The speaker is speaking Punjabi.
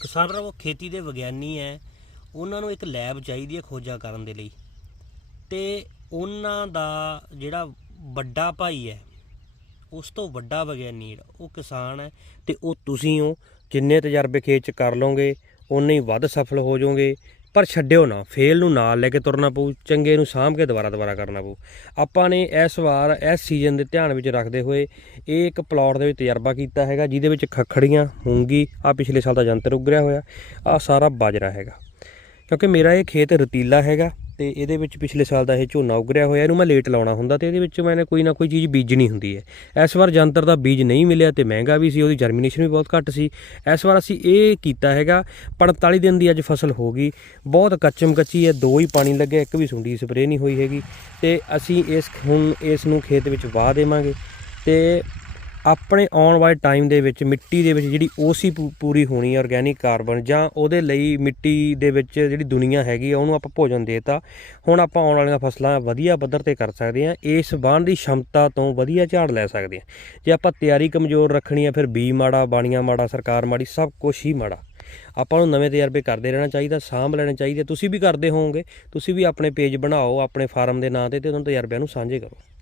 ਕਿਸਾਨ ਭਰਾਵੋ, ਖੇਤੀ ਦੇ ਵਿਗਿਆਨੀ ਹੈ ਉਹਨਾਂ ਨੂੰ ਇੱਕ ਲੈਬ ਚਾਹੀਦੀ ਹੈ ਖੋਜਾਂ ਕਰਨ ਦੇ ਲਈ। ਤੇ ਉਹਨਾਂ ਦਾ ਜਿਹੜਾ ਵੱਡਾ ਭਾਈ ਹੈ ਉਸ ਤੋਂ ਵੱਡਾ ਵਿਗਿਆਨੀ ਜਿਹੜਾ, ਉਹ ਕਿਸਾਨ ਹੈ ਤੇ ਉਹ ਤੁਸੀਂ ਹੋ, ਜਿੰਨੇ ਤਜਰਬੇ ਖੇਤ ਚ ਕਰ ਲਓਗੇ ਉਨੇ ਹੀ ਵੱਧ ਸਫਲ ਹੋ ਜਾਓਗੇ ਪਰ ਛੱਡਿਓ ਨਾ, ਫੇਲ ਨੂੰ ਨਾਲ ਲੈ ਕੇ ਤੁਰਨਾ ਪਊ, ਚੰਗੇ ਨੂੰ ਸਾਂਭ ਕੇ ਦੁਬਾਰਾ ਦੁਬਾਰਾ ਕਰਨਾ ਪਊ। ਆਪਾਂ ਨੇ ਇਸ ਵਾਰ, ਇਸ ਸੀਜ਼ਨ ਦੇ ਧਿਆਨ ਵਿੱਚ ਰੱਖਦੇ ਹੋਏ ਇਹ ਇੱਕ ਪਲਾਟ ਦੇ ਵਿੱਚ ਤਜਰਬਾ ਕੀਤਾ ਹੈਗਾ, ਜਿਹਦੇ ਵਿੱਚ ਖੱਖੜੀਆਂ, ਮੂੰਗੀ ਆ ਪਿਛਲੇ ਸਾਲ ਦਾ ਜੰਤਰ ਉਗਰਿਆ ਹੋਇਆ ਆ ਸਾਰਾ ਬਾਜਰਾ ਹੈਗਾ। ਕਿਉਂਕਿ ਮੇਰਾ ਇਹ ਖੇਤ ਰਤੀਲਾ ਹੈਗਾ ਤੇ ਇਹਦੇ ਵਿੱਚ ਪਿਛਲੇ ਸਾਲ ਦਾ ਇਹ ਝੋਨਾ ਉਗਰਿਆ ਹੋਇਆ, ਇਹਨੂੰ ਮੈਂ ਲੇਟ ਲਾਉਣਾ ਹੁੰਦਾ ਤੇ ਇਹਦੇ ਵਿੱਚ ਮੈंने ਕੋਈ ਨਾ ਕੋਈ ਚੀਜ਼ ਬੀਜਣੀ ਹੁੰਦੀ ਹੈ। ਇਸ ਵਾਰ ਜੰਤਰ ਦਾ ਬੀਜ ਨਹੀਂ ਮਿਲਿਆ ਤੇ ਮਹਿੰਗਾ ਵੀ ਸੀ, ਉਹਦੀ ਜਰਮੀਨੇਸ਼ਨ ਵੀ ਬਹੁਤ ਘੱਟ ਸੀ। ਇਸ ਵਾਰ ਅਸੀਂ ਇਹ ਕੀਤਾ ਹੈਗਾ 45 ਦਿਨ ਦੀ ਅੱਜ ਫਸਲ ਹੋ ਗਈ। ਬਹੁਤ ਕੱਚਮ ਕੱਚੀ ਹੈ, ਦੋ ਹੀ ਪਾਣੀ ਲੱਗਿਆ ਇੱਕ ਵੀ ਸੁੰਡੀ ਸਪਰੇਅ ਨਹੀਂ ਹੋਈ ਹੈਗੀ। ਤੇ ਅਸੀਂ ਇਸ ਹੁਣ ਇਸ ਨੂੰ ਖੇਤ ਵਿੱਚ ਵਾਹ ਦੇਵਾਂਗੇ। ਤੇ ਆਪਣੇ ਆਉਣ ਵਾਲੇ ਟਾਈਮ ਦੇ ਵਿੱਚ, ਮਿੱਟੀ ਦੇ ਵਿੱਚ ਜਿਹੜੀ ਓਸੀ ਪੂਰੀ ਹੋਣੀ ਹੈ ਆਰਗੈਨਿਕ ਕਾਰਬਨ ਜਾਂ ਉਹਦੇ ਲਈ ਮਿੱਟੀ ਦੇ ਵਿੱਚ ਜਿਹੜੀ ਦੁਨੀਆ ਹੈਗੀ ਆ, ਉਹਨੂੰ ਆਪਾਂ ਭੋਜਨ ਦੇਤਾ। ਹੁਣ ਆਪਾਂ ਆਉਣ ਵਾਲੀਆਂ ਫਸਲਾਂ ਵਧੀਆ ਪੱਧਰ ਤੇ ਕਰ ਸਕਦੇ ਹਾਂ ਇਸ ਬਾਣ ਦੀ ਸ਼ਮਤਾ ਤੋਂ ਵਧੀਆ ਝਾੜ ਲੈ ਸਕਦੇ ਹਾਂ ਜੇ ਆਪਾਂ ਤਿਆਰੀ ਕਮਜ਼ੋਰ ਰੱਖਣੀ ਹੈ ਫਿਰ ਬੀ ਮਾੜਾ, ਬਾਣੀਆਂ ਮਾੜਾ, ਸਰਕਾਰ ਮਾੜੀ, ਸਭ ਕੁਝ ਹੀ ਮਾੜਾ। ਆਪਾਂ ਨੂੰ ਨਵੇਂ ਤਜਰਬੇ ਕਰਦੇ ਰਹਿਣਾ ਚਾਹੀਦਾ, ਸਾਂਭ ਲੈਣੇ ਚਾਹੀਦੇ। ਤੁਸੀਂ ਵੀ ਕਰਦੇ ਹੋਵੋਗੇ, ਤੁਸੀਂ ਵੀ ਆਪਣੇ ਪੇਜ ਬਣਾਓ, ਆਪਣੇ ਫਾਰਮ ਦੇ ਨਾਂ ਤੇ ਤੇ ਉਹਨਾਂ ਤਜਰਬਿਆਂ ਨੂੰ ਸਾਂਝੇ ਕਰੋ।